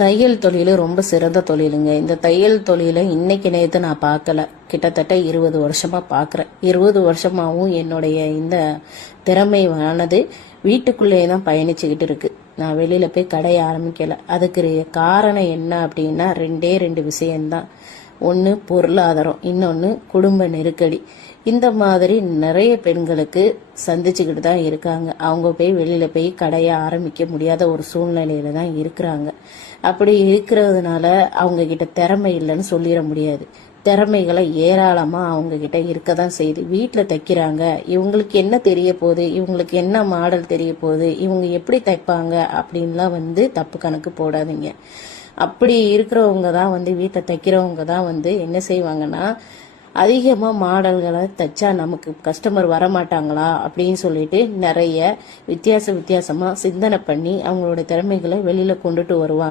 தையல் தொழில் ரொம்ப சிறந்த தொழிலுங்க. இந்த தையல் தொழிலை இன்னைக்கு நேற்று நான் பார்க்கல, கிட்டத்தட்ட 20 வருஷமா பார்க்குறேன். 20 வருஷமாவும் என்னுடைய இந்த திறமையானது வீட்டுக்குள்ளேயே தான் பயணிச்சுக்கிட்டு இருக்கு. நான் வெளியில போய் கடையை ஆரம்பிக்கல. அதுக்கு காரணம் என்ன அப்படின்னா ரெண்டே ரெண்டு விஷயம்தான். ஒன்று பொருளாதாரம், இன்னொன்று குடும்ப நெருக்கடி. இந்த மாதிரி நிறைய பெண்களுக்கு சந்திச்சுக்கிட்டு தான் இருக்காங்க. அவங்க போய் வெளியில போய் கடையை ஆரம்பிக்க முடியாத ஒரு சூழ்நிலையில தான் இருக்கிறாங்க. அப்படி இருக்கிறதுனால அவங்க கிட்ட திறமை இல்லைன்னு சொல்லிட முடியாது. திறமைகளை ஏராளமா அவங்க கிட்ட இருக்க தான் செய்யுது. வீட்டில் தைக்கிறாங்க, இவங்களுக்கு என்ன தெரிய போகுது, இவங்களுக்கு என்ன மாடல் தெரிய போகுது, இவங்க எப்படி தைப்பாங்க அப்படின்லாம் தப்பு கணக்கு போடாதீங்க. அப்படி இருக்கிறவங்க தான் வீட்டை தைக்கிறவங்க தான் என்ன செய்வாங்கன்னா, அதிகமாக மாடல்களை தைச்சா நமக்கு கஸ்டமர் வரமாட்டாங்களா அப்படின்னு சொல்லிட்டு நிறைய வித்தியாசமாக சிந்தனை பண்ணி அவங்களோட திறமைகளை வெளியில் கொண்டுட்டு வருவாங்க.